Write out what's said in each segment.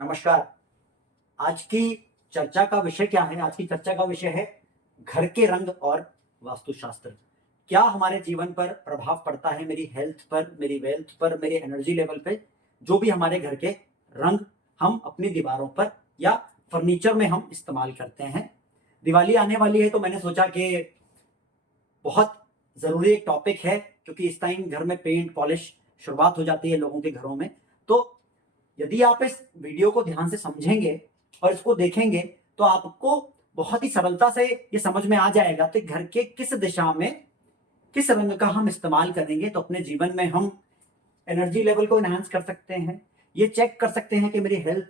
नमस्कार। आज की चर्चा का विषय क्या है? आज की चर्चा का विषय है घर के रंग और वास्तुशास्त्र। क्या हमारे जीवन पर प्रभाव पड़ता है, मेरी हेल्थ पर, मेरी वेल्थ पर, मेरे एनर्जी लेवल पे, जो भी हमारे घर के रंग हम अपनी दीवारों पर या फर्नीचर में हम इस्तेमाल करते हैं। दिवाली आने वाली है तो मैंने सोचा कि बहुत ज़रूरी एक टॉपिक है, क्योंकि इस टाइम घर में पेंट पॉलिश शुरुआत हो जाती है लोगों के घरों में। तो यदि आप इस वीडियो को ध्यान से समझेंगे और इसको देखेंगे तो आपको बहुत ही सरलता से ये समझ में आ जाएगा कि घर के किस दिशा में किस रंग का हम इस्तेमाल करेंगे तो अपने जीवन में हम एनर्जी लेवल को एनहांस कर सकते हैं। ये चेक कर सकते हैं कि मेरी हेल्थ,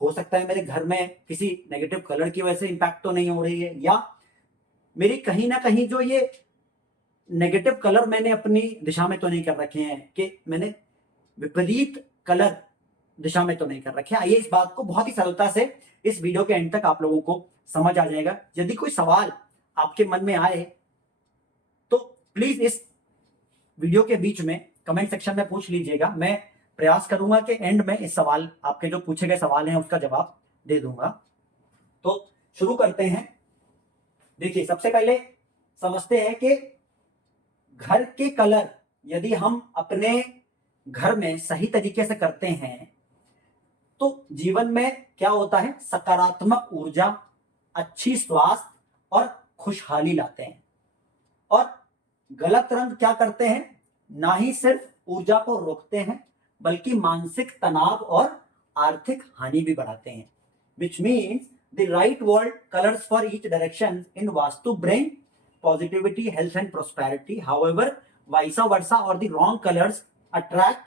हो सकता है मेरे घर में किसी नेगेटिव कलर की वजह से इंपैक्ट तो नहीं हो रही है, या मेरी कहीं ना कहीं जो ये नेगेटिव कलर मैंने अपनी दिशा में तो नहीं कर रखे हैं कि मैंने विपरीत कलर दिशा में तो नहीं कर रखे। आइए इस बात को बहुत ही सरलता से इस वीडियो के एंड तक आप लोगों को समझ आ जाएगा। यदि कोई सवाल आपके मन में आए तो प्लीज इस वीडियो के बीच में कमेंट सेक्शन में पूछ लीजिएगा। मैं प्रयास करूंगा कि एंड में इस सवाल, आपके जो पूछे गए सवाल हैं, उसका जवाब दे दूंगा। तो शुरू करते हैं। देखिए, सबसे पहले समझते हैं कि घर के कलर यदि हम अपने घर में सही तरीके से करते हैं तो जीवन में क्या होता है, सकारात्मक ऊर्जा, अच्छी स्वास्थ्य और खुशहाली लाते हैं। और गलत रंग क्या करते हैं, ना ही सिर्फ ऊर्जा को रोकते हैं बल्कि मानसिक तनाव और आर्थिक हानि भी बढ़ाते हैं। Which means the right world colours for each direction in Vastu bring positivity, health and prosperity. However vice versa और the wrong colours attract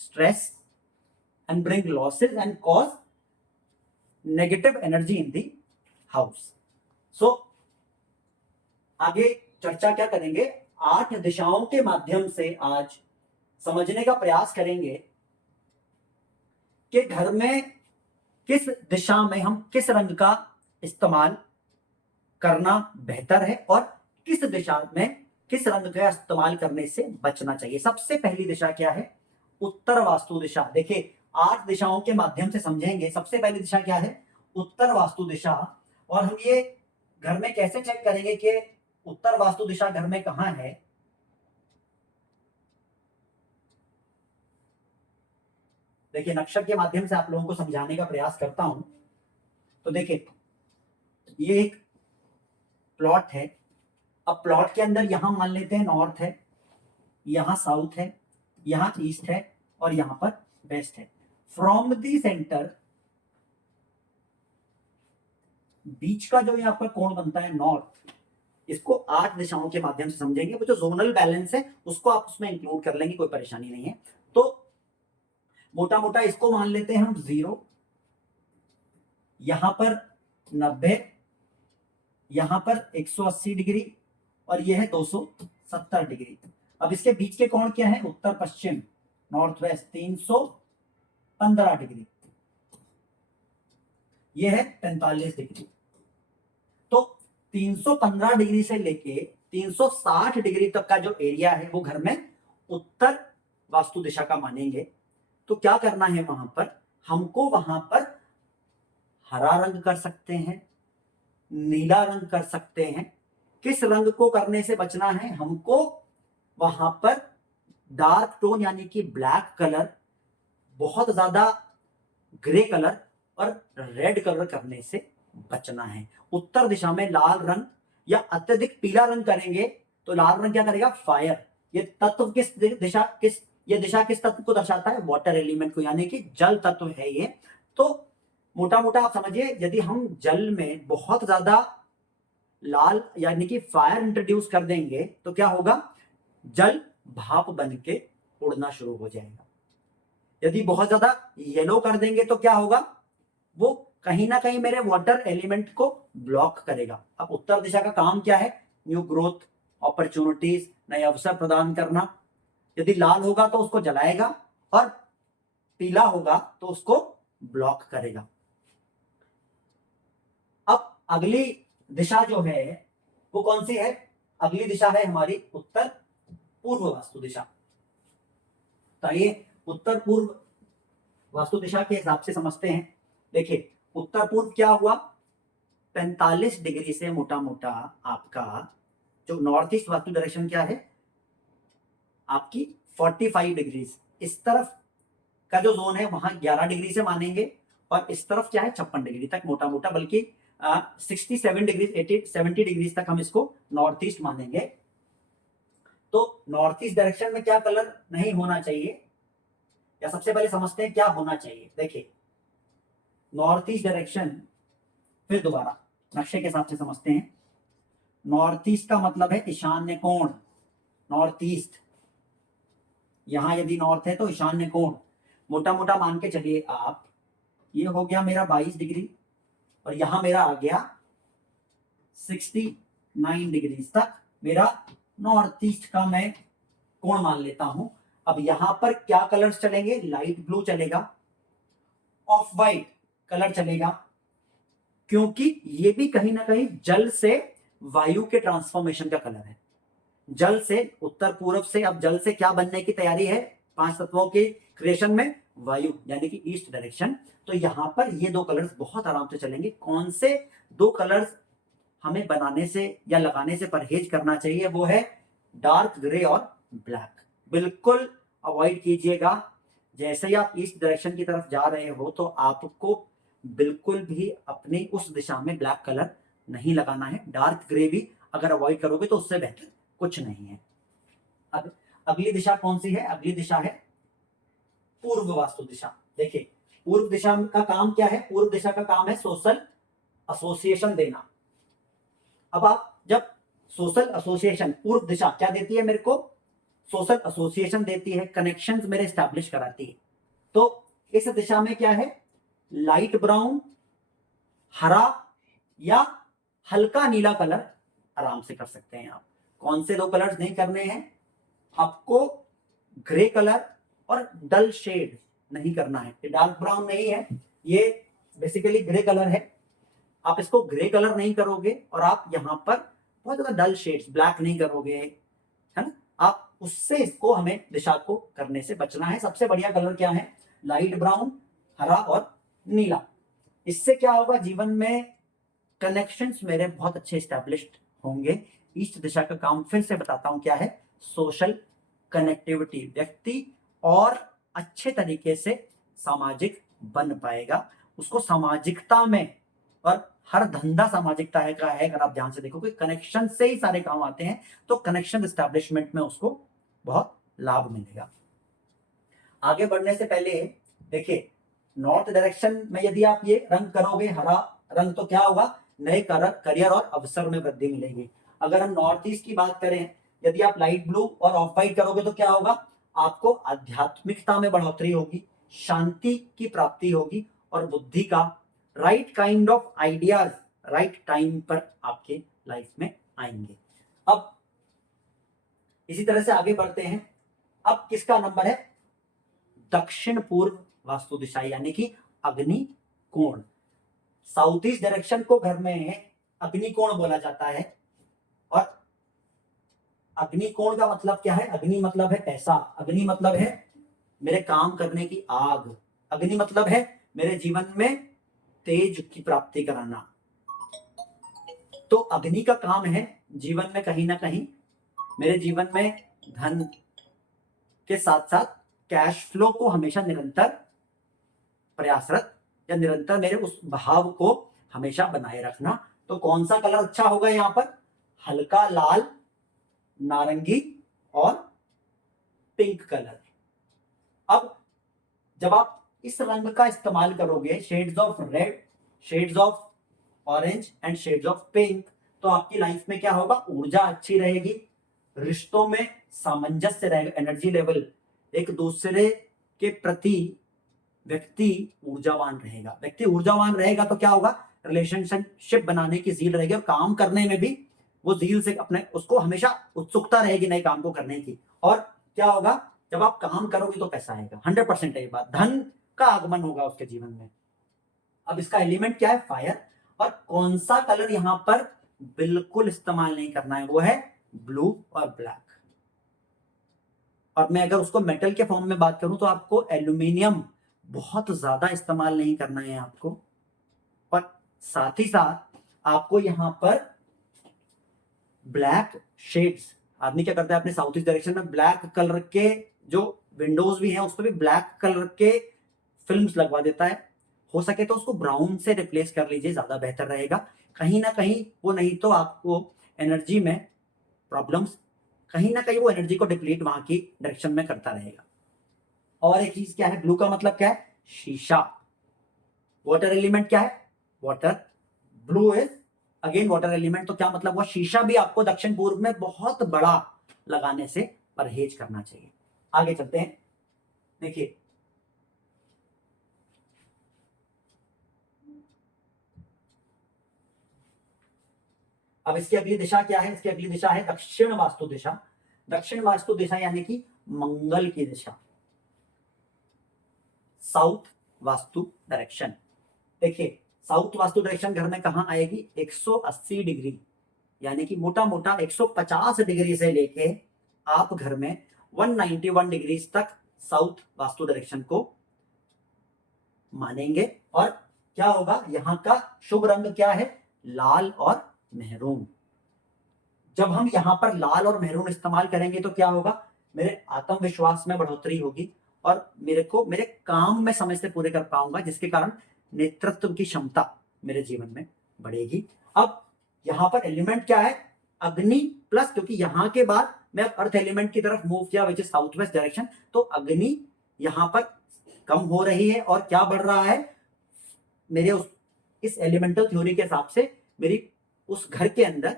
stress and bring losses and cause negative energy in the house. So आगे चर्चा क्या करेंगे, 8 दिशाओं के माध्यम से आज समझने का प्रयास करेंगे कि घर में किस दिशा में हम किस रंग का इस्तेमाल करना बेहतर है और किस दिशा में किस रंग का इस्तेमाल करने से बचना चाहिए। सबसे पहली दिशा क्या है, उत्तर वास्तु दिशा। देखिए, 8 दिशाओं के माध्यम से समझेंगे। सबसे पहली दिशा क्या है, उत्तर वास्तु दिशा। और हम ये घर में कैसे चेक करेंगे कि उत्तर वास्तु दिशा घर में कहां है। देखिए, नक्शा के माध्यम से आप लोगों को समझाने का प्रयास करता हूं। तो देखिए, ये एक प्लॉट है। अब प्लॉट के अंदर यहां मान लेते हैं नॉर्थ है, यहां साउथ है, यहां ईस्ट है और यहां पर वेस्ट है। फ्रॉम दी सेंटर, बीच का जो यहाँ पर कोण बनता है नॉर्थ, इसको 8 दिशाओं के माध्यम से समझेंगे। वो जो जोनल बैलेंस है उसको आप उसमें इंक्लूड कर लेंगे, कोई परेशानी नहीं है। तो मोटा मोटा इसको मान लेते हैं हम 0, यहां पर 90, यहां पर 180 डिग्री और यह है 270 डिग्री। अब इसके बीच के कोण क्या है, उत्तर पश्चिम, नॉर्थ वेस्ट, 315 डिग्री, यह है 45 डिग्री। तो 315 डिग्री से लेके 360 डिग्री तक का जो एरिया है वो घर में उत्तर वास्तु दिशा का मानेंगे। तो क्या करना है, वहां पर हमको वहां पर हरा रंग कर सकते हैं, नीला रंग कर सकते हैं। किस रंग को करने से बचना है, हमको वहां पर डार्क टोन यानी कि ब्लैक कलर, बहुत ज्यादा ग्रे कलर और रेड कलर करने से बचना है। उत्तर दिशा में लाल रंग या अत्यधिक पीला रंग करेंगे तो लाल रंग क्या करेगा, फायर। ये तत्व किस दिशा, ये दिशा किस तत्व को दर्शाता है, वाटर एलिमेंट को, यानी कि जल तत्व है ये। तो मोटा मोटा आप समझिए, यदि हम जल में बहुत ज्यादा लाल यानी कि फायर इंट्रोड्यूस कर देंगे तो क्या होगा, जल भाप बन के उड़ना शुरू हो जाएगा। यदि बहुत ज्यादा येलो कर देंगे तो क्या होगा, वो कहीं ना कहीं मेरे वाटर एलिमेंट को ब्लॉक करेगा। अब उत्तर दिशा का काम क्या है, न्यू ग्रोथ, अपॉर्चुनिटीज, नए अवसर प्रदान करना। यदि लाल होगा तो उसको जलाएगा और पीला होगा तो उसको ब्लॉक करेगा। अब अगली दिशा जो है वो कौन सी है, अगली दिशा है हमारी उत्तर पूर्व वास्तु दिशा। तो ये उत्तर पूर्व वास्तु दिशा के हिसाब से समझते हैं। देखिए उत्तर पूर्व क्या हुआ, 45 डिग्री से मोटा मोटा आपका जो नॉर्थ ईस्ट वास्तु डायरेक्शन क्या है आपकी 45 डिग्री, इस तरफ का जो जोन है वहां 11 डिग्री से मानेंगे और इस तरफ क्या है 56 डिग्री तक मोटा मोटा, बल्कि 67 डिग्री 70 डिग्री तक हम इसको नॉर्थ ईस्ट मानेंगे। तो नॉर्थ ईस्ट डायरेक्शन में क्या कलर नहीं होना चाहिए, या सबसे पहले समझते हैं क्या होना चाहिए। देखिए नॉर्थ ईस्ट डायरेक्शन, फिर दोबारा नक्शे के हिसाब से समझते हैं। नॉर्थ ईस्ट का मतलब है ईशान्य कोण, नॉर्थ ईस्ट, यहां यदि नॉर्थ है तो ईशान्य कोण मोटा मोटा मान के चलिए आप, ये हो गया मेरा 22 डिग्री और यहां मेरा आ गया 69 डिग्री तक मेरा नॉर्थ ईस्ट का मैं कोण मान लेता हूं। अब यहां पर क्या कलर्स चलेंगे, लाइट ब्लू चलेगा, ऑफ वाइट कलर चलेगा, क्योंकि ये भी कहीं ना कहीं जल से वायु के ट्रांसफॉर्मेशन का कलर है। जल से उत्तर पूर्व से अब जल से क्या बनने की तैयारी है 5 तत्वों के क्रिएशन में, वायु यानी कि ईस्ट डायरेक्शन। तो यहां पर ये दो कलर्स बहुत आराम से चलेंगे। कौन से दो कलर्स हमें बनाने से या लगाने से परहेज करना चाहिए, वो है डार्क ग्रे और ब्लैक। बिल्कुल अवॉइड कीजिएगा। जैसे ही आप ईस्ट डायरेक्शन की तरफ जा रहे हो तो आपको बिल्कुल भी अपनी उस दिशा में ब्लैक कलर नहीं लगाना है। डार्क ग्रे भी अगर अवॉइड करोगे तो उससे बेहतर कुछ नहीं है। अब अगली दिशा कौन सी है, अगली दिशा है पूर्व वास्तु दिशा। देखिए पूर्व दिशा का काम क्या है, पूर्व दिशा का काम है सोशल एसोसिएशन देना। अब आप जब सोशल एसोसिएशन, पूर्व दिशा क्या देती है मेरे को, सोशल एसोसिएशन देती है, कनेक्शंस मेरे एस्टैब्लिश कराती है। तो इस दिशा में क्या है, लाइट ब्राउन, हरा या हल्का नीला कलर आराम से कर सकते हैं आप। कौन से दो कलर्स नहीं करने हैं आपको, ग्रे कलर और डल शेड नहीं करना है। ये डार्क ब्राउन नहीं है, ये बेसिकली ग्रे कलर है। आप इसको ग्रे कलर नहीं करोगे और आप यहां पर बहुत ज्यादा डल शेड्स ब्लैक नहीं करोगे, है ना। आप उससे इसको हमें दिशा को करने से बचना है। सबसे बढ़िया कलर क्या है, लाइट ब्राउन, हरा और नीला। इससे क्या होगा, जीवन में कनेक्शंस मेरे बहुत अच्छे स्टैब्लिश्ड होंगे। ईस्ट दिशा का काम फिर से बताता हूं क्या है, सोशल कनेक्टिविटी। व्यक्ति और अच्छे तरीके से सामाजिक बन पाएगा, उसको सामाजिकता में, और हर धंधा सामाजिकता है का है। अगर आप ध्यान से देखोगे कनेक्शन से ही सारे काम आते हैं, तो कनेक्शन एस्टैब्लिशमेंट में उसको बहुत लाभ मिलेगा। आगे बढ़ने से पहले देखिए नॉर्थ डायरेक्शन में यदि आप ये रंग करोगे हरा रंग, तो क्या होगा, नए करियर और अवसर में वृद्धि मिलेगी। अगर हम नॉर्थ ईस्ट की बात करें, यदि आप लाइट ब्लू और ऑफ व्हाइट करोगे तो क्या होगा, आपको आध्यात्मिकता में बढ़ोतरी होगी, शांति की प्राप्ति होगी और बुद्धि का right kind of ideas right time पर आपके लाइफ में आएंगे। अब इसी तरह से आगे बढ़ते हैं। अब किसका नंबर है, दक्षिण पूर्व वास्तु दिशा यानी कि अग्नि कोण। साउथ ईस्ट डायरेक्शन को घर में अग्नि कोण बोला जाता है। और अग्नि कोण का मतलब क्या है, अग्नि मतलब है पैसा, अग्नि मतलब है मेरे काम करने की आग, अग्नि मतलब है मेरे जीवन में तेज की प्राप्ति कराना। तो अग्नि का काम है जीवन में कहीं ना कहीं मेरे जीवन में धन के साथ साथ कैश फ्लो को हमेशा निरंतर प्रयासरत या निरंतर मेरे उस भाव को हमेशा बनाए रखना। तो कौन सा कलर अच्छा होगा यहां पर, हल्का लाल, नारंगी और पिंक कलर। अब जब आप इस रंग का इस्तेमाल करोगे, shades of red, shades of orange and shades of pink, तो आपकी लाइफ में क्या होगा, ऊर्जा अच्छी रहेगी, रिश्तों में सामंजस्य रहेगा, एनर्जी लेवल एक दूसरे के प्रति व्यक्ति ऊर्जावान रहेगा। व्यक्ति ऊर्जावान रहेगा तो क्या होगा, रिलेशनशिप बनाने की जील रहेगी और काम करने में भी वो जील से अपने उसको हमेशा उत्सुकता रहेगी नए काम को करने की। और क्या होगा, जब आप काम करोगे तो पैसा आएगा, 100% है ये बात, धन का आगमन होगा उसके जीवन में। अब इसका एलिमेंट क्या है, फायर। और कौन सा कलर यहां पर बिल्कुल इस्तेमाल नहीं करना है, वो है ब्लू और ब्लैक। और मैं अगर उसको मेटल के फॉर्म में बात करूं तो आपको एल्यूमिनियम बहुत ज्यादा इस्तेमाल नहीं करना है आपको। और साथ ही साथ आपको यहाँ पर ब्लैक शेड्स, आदमी क्या करता है अपने साउथ ईस्ट डायरेक्शन में ब्लैक कलर के जो विंडोज भी हैं उस पर भी ब्लैक कलर के फिल्म्स लगवा देता है। हो सके तो उसको ब्राउन से रिप्लेस कर लीजिए, ज्यादा बेहतर रहेगा। कहीं ना कहीं वो, नहीं तो आपको एनर्जी में प्रॉब्लम्स, कहीं ना कहीं वो एनर्जी को डिप्लीट वहां की डायरेक्शन में करता रहेगा। और एक चीज क्या है, ब्लू का मतलब क्या है, शीशा। वाटर एलिमेंट क्या है, water. Blue is again water element, तो क्या मतलब हुआ, शीशा भी आपको दक्षिण पूर्व में बहुत बड़ा लगाने से परहेज करना चाहिए। आगे चलते हैं, देखिए अब इसकी अगली दिशा क्या है, इसकी अगली दिशा है दक्षिण वास्तु दिशा। दक्षिण वास्तु दिशा यानी कि मंगल की दिशा, साउथ वास्तु डायरेक्शन। देखिए साउथ वास्तु डायरेक्शन घर में कहां आएगी, 180 डिग्री, यानी कि मोटा मोटा 150 डिग्री से लेके आप घर में 191 डिग्री तक साउथ वास्तु डायरेक्शन को मानेंगे। और क्या होगा, यहां का शुभ रंग क्या है, लाल और मेहरून। जब हम यहां पर लाल और मेहरून इस्तेमाल करेंगे तो क्या होगा, मेरे आत्मविश्वास में बढ़ोतरी होगी और मेरे को मेरे काम में समय से पूरे कर पाऊंगा, जिसके कारण नेतृत्व की क्षमता मेरे जीवन में बढ़ेगी। अब यहां पर एलिमेंट क्या है, अग्नि प्लस, क्योंकि यहां के बाद मैं अर्थ एलिमेंट की तरफ मूव किया which is south west direction, तो अग्नि यहां पर कम हो रही है और क्या बढ़ रहा है, मेरे उस इस एलिमेंटल थ्योरी के हिसाब से मेरी उस घर के अंदर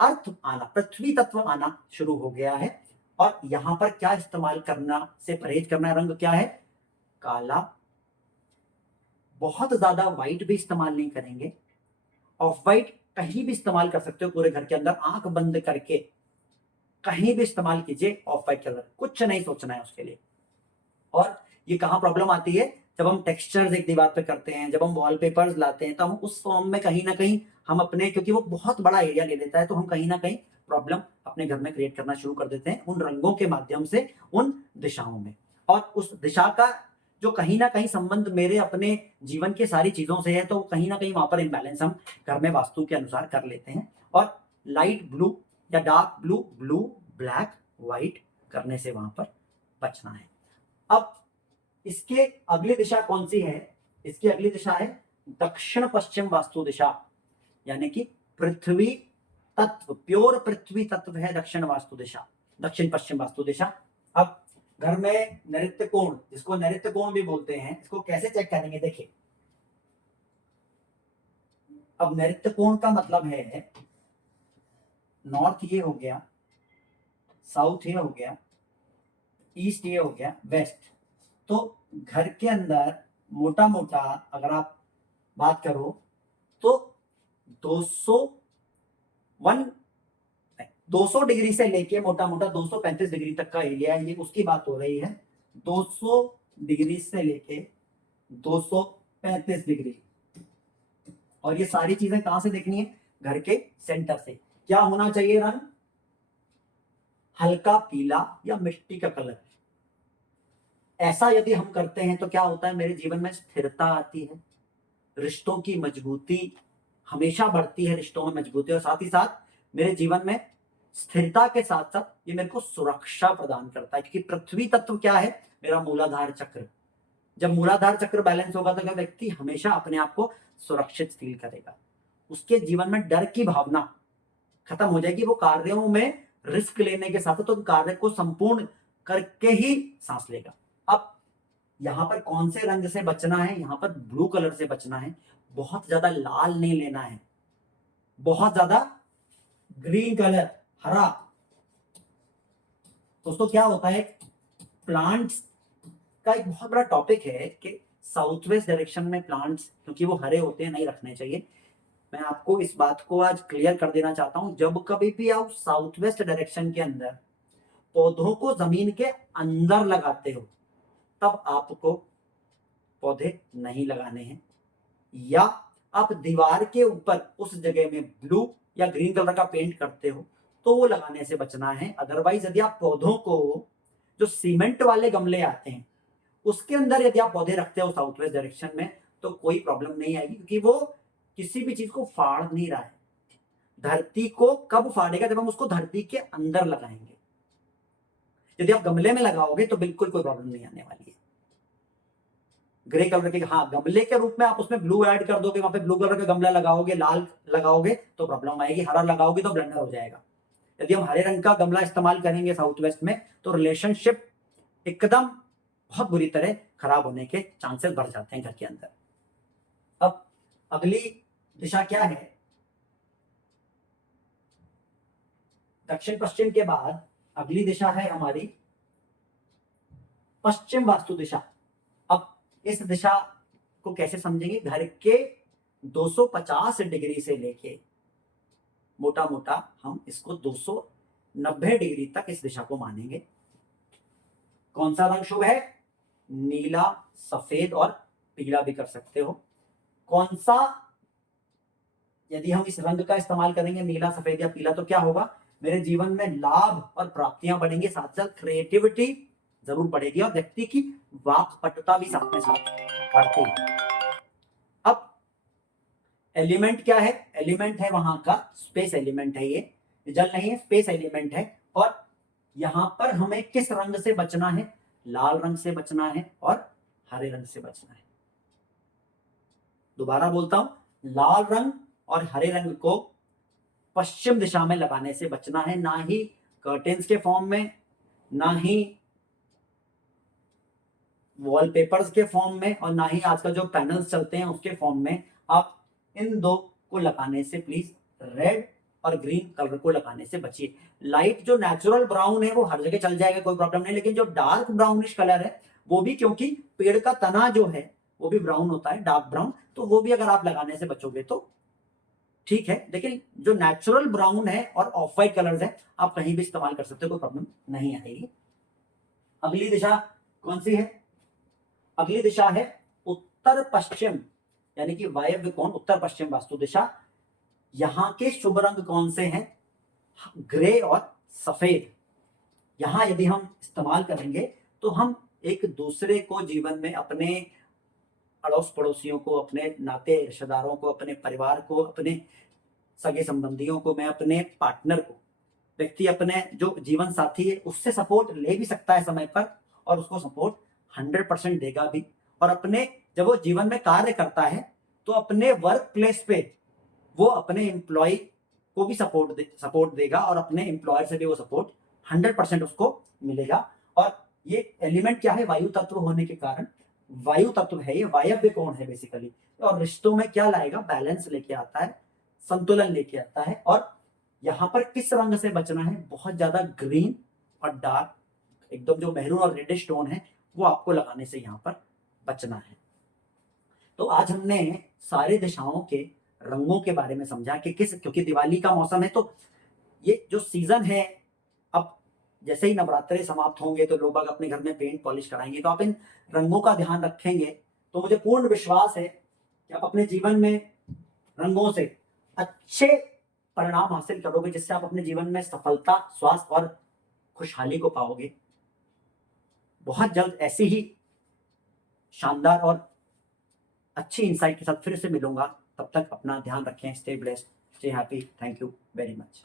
अर्थ आना, पृथ्वी तत्व आना शुरू हो गया है। और यहां पर क्या इस्तेमाल करना से परहेज करना, रंग क्या है, काला। बहुत ज्यादा व्हाइट भी इस्तेमाल नहीं करेंगे, ऑफ व्हाइट कहीं भी इस्तेमाल कर सकते हो पूरे घर के अंदर, आंख बंद करके कहीं भी इस्तेमाल कीजिए ऑफ व्हाइट कलर, कुछ नहीं सोचना है उसके लिए। और ये कहां प्रॉब्लम आती है, जब हम टेक्सचर्स एक दीवार पे करते हैं, जब हम वॉलपेपर्स लाते हैं, तो हम उस फॉर्म में कहीं ना कहीं हम अपने, क्योंकि वो बहुत बड़ा एरिया ले लेता है, तो हम कहीं ना कहीं प्रॉब्लम अपने घर में क्रिएट करना शुरू कर देते हैं उन रंगों के माध्यम से, उन दिशाओं में। और उस दिशा का जो कहीं ना कहीं संबंध मेरे अपने जीवन के सारी चीजों से है, तो कहीं ना कहीं वहां पर इम्बैलेंस हम घर में वास्तु के अनुसार कर लेते हैं। और लाइट ब्लू या dark blue, blue black white करने से वहां पर बचना है। अब इसके अगली दिशा कौन सी है, इसकी अगली दिशा है दक्षिण पश्चिम वास्तु दिशा, यानी कि पृथ्वी तत्व, प्योर पृथ्वी तत्व है दक्षिण वास्तु दिशा, दक्षिण पश्चिम वास्तु दिशा। अब घर में नैऋत्य कोण, जिसको नैऋत्य कोण भी बोलते हैं, इसको कैसे चेक करेंगे, देखिए अब नैऋत्य कोण का मतलब है नॉर्थ ये हो गया, साउथ ये हो गया, ईस्ट ये हो गया, वेस्ट। तो घर के अंदर मोटा मोटा अगर आप बात करो तो 200 200 डिग्री से लेके मोटा मोटा 235 डिग्री तक का एरिया है, ये उसकी बात हो रही है। 200 डिग्री से लेके 235 डिग्री, और ये सारी चीजें कहां से देखनी है, घर के सेंटर से। क्या होना चाहिए रंग, हल्का पीला या मिट्टी का कलर। ऐसा यदि हम करते हैं तो क्या होता है, मेरे जीवन में स्थिरता आती है, रिश्तों की मजबूती हमेशा बढ़ती है, रिश्तों में मजबूती, और साथ ही साथ मेरे जीवन में स्थिरता के साथ साथ ये मेरे को सुरक्षा प्रदान करता है, क्योंकि पृथ्वी तत्व क्या है, मेरा मूलाधार चक्र। जब मूलाधार चक्र बैलेंस होगा तो क्या व्यक्ति हमेशा अपने आप को सुरक्षित फील करेगा, उसके जीवन में डर की भावना खत्म हो जाएगी, वो कार्यों में रिस्क लेने के साथ तो कार्य को संपूर्ण करके ही सांस लेगा। अब यहां पर कौन से रंग से बचना है, यहां पर ब्लू कलर से बचना है, बहुत ज्यादा लाल नहीं लेना है, बहुत ज्यादा ग्रीन कलर, हरा। दोस्तों क्या होता है, प्लांट्स का एक बहुत बड़ा टॉपिक है कि साउथ वेस्ट डायरेक्शन में प्लांट्स, क्योंकि वो हरे होते हैं, नहीं रखने चाहिए। मैं आपको इस बात को आज क्लियर कर देना चाहता हूं, जब कभी भी आप साउथ वेस्ट डायरेक्शन के अंदर पौधों को जमीन के अंदर लगाते हो, तब आपको पौधे नहीं लगाने हैं। या आप दीवार के ऊपर उस जगह में ब्लू या ग्रीन कलर का पेंट करते हो तो वो लगाने से बचना है। अदरवाइज यदि आप पौधों को, जो सीमेंट वाले गमले आते हैं उसके अंदर यदि आप पौधे रखते हो साउथ वेस्ट डायरेक्शन में तो कोई प्रॉब्लम नहीं आएगी, क्योंकि वो किसी भी चीज को फाड़ नहीं रहा है। धरती को कब फाड़ेगा? जब हम उसको धरती के अंदर लगाएंगे। यदि आप गमले में लगाओगे तो बिल्कुल कोई प्रॉब्लम नहीं आने वाली है। ग्रे कलर के, हाँ, गमले के रूप में आप उसमें ब्लू ऐड कर दोगे, वहां पे ब्लू कलर का गमला लगाओगे, लाल लगाओगे तो प्रॉब्लम आएगी, हरा लगाओगे तो ब्लंडर हो जाएगा। यदि हम हरे रंग का गमला इस्तेमाल करेंगे साउथ वेस्ट में तो रिलेशनशिप एकदम बहुत बुरी तरह खराब होने के चांसेस बढ़ जाते हैं घर के अंदर। अब अगली दिशा क्या है? दक्षिण पश्चिम के बाद अगली दिशा है हमारी पश्चिम वास्तु दिशा। अब इस दिशा को कैसे समझेंगे? घर के 250 डिग्री से लेके मोटा मोटा हम इसको 290 डिग्री तक इस दिशा को मानेंगे। कौन सा रंग शुभ है? नीला, सफेद और पीला भी कर सकते हो। कौन सा, यदि हम इस रंग का इस्तेमाल करेंगे नीला, सफेद या पीला, तो क्या होगा? मेरे जीवन में लाभ और प्राप्तियां बढ़ेंगी, साथ साथ क्रिएटिविटी जरूर बढ़ेगी और व्यक्ति की वाक्पटुता भी साथ में साथ बढ़ती है। अब एलिमेंट क्या है? एलिमेंट है वहां का स्पेस एलिमेंट है, ये जल नहीं है, स्पेस एलिमेंट है। और यहां पर हमें किस रंग से बचना है? लाल रंग से बचना है और हरे रंग से बचना है। दोबारा बोलता हूं, लाल रंग और हरे रंग को पश्चिम दिशा में लगाने से बचना है, ना ही कर्टेन्स के फॉर्म में, ना ही वॉलपेपर्स के फॉर्म में, और ना ही आजकल जो पैनल्स चलते हैं उसके फॉर्म में। आप इन दो को लगाने से प्लीज रेड और ग्रीन कलर को लगाने से बचिए। लाइट जो नेचुरल ब्राउन है वो हर जगह चल जाएगा, कोई प्रॉब्लम नहीं, लेकिन जो डार्क ब्राउनिश कलर है वो भी, क्योंकि पेड़ का तना जो है वो भी ब्राउन होता है, डार्क ब्राउन, तो वो भी अगर आप लगाने से बचोगे तो ठीक है। लेकिन जो नेचुरल ब्राउन है और ऑफ व्हाइट कलर्स है आप कहीं भी इस्तेमाल कर सकते हो, कोई प्रॉब्लम नहीं आएगी। अगली दिशा कौन सी है? अगली दिशा है उत्तर पश्चिम, यानी कि वायव्य कोण, उत्तर पश्चिम वास्तु दिशा। यहां के शुभ रंग कौन से हैं? ग्रे और सफेद। यहां यदि हम इस्तेमाल करेंगे तो हम एक दूसरे को जीवन में, अपने अड़ोस पड़ोसियों को, अपने नाते रिश्तेदारों को, अपने परिवार को, अपने सगे संबंधियों को, मैं अपने पार्टनर को, व्यक्ति अपने जो जीवन साथी है उससे सपोर्ट ले भी सकता है समय पर, और उसको सपोर्ट 100% देगा भी। और अपने, जब वो जीवन में कार्य करता है तो अपने वर्क प्लेस पे वो अपने एम्प्लॉय को भी सपोर्ट देगा, और अपने एम्प्लॉयर से भी वो सपोर्ट 100% उसको मिलेगा। और ये एलिमेंट क्या है? वायु तत्व होने के कारण वायु तत्व है, ये वायव्य कोण है बेसिकली। और रिश्तों में क्या लाएगा? बैलेंस लेके आता है, संतुलन लेके आता है। और यहां पर किस रंग से बचना है? बहुत ज्यादा ग्रीन और डार्क, एकदम जो मैरून और रेडिश टोन है वो आपको लगाने से यहां पर बचना है। तो आज हमने सारे दिशाओं के रंगों के बारे में समझा कि किस, क्योंकि दिवाली का मौसम है तो ये जो सीजन है, अब जैसे ही नवरात्रे समाप्त होंगे तो लोग अपने घर में पेंट पॉलिश कराएंगे, तो आप इन रंगों का ध्यान रखेंगे तो मुझे पूर्ण विश्वास है कि आप अपने जीवन में रंगों से अच्छे परिणाम हासिल करोगे, जिससे आप अपने जीवन में सफलता, स्वास्थ्य और खुशहाली को पाओगे। बहुत जल्द ऐसी ही शानदार और अच्छी इंसाइट के साथ फिर से मिलूंगा। तब तक अपना ध्यान रखें, stay blessed, stay happy. Thank you very much.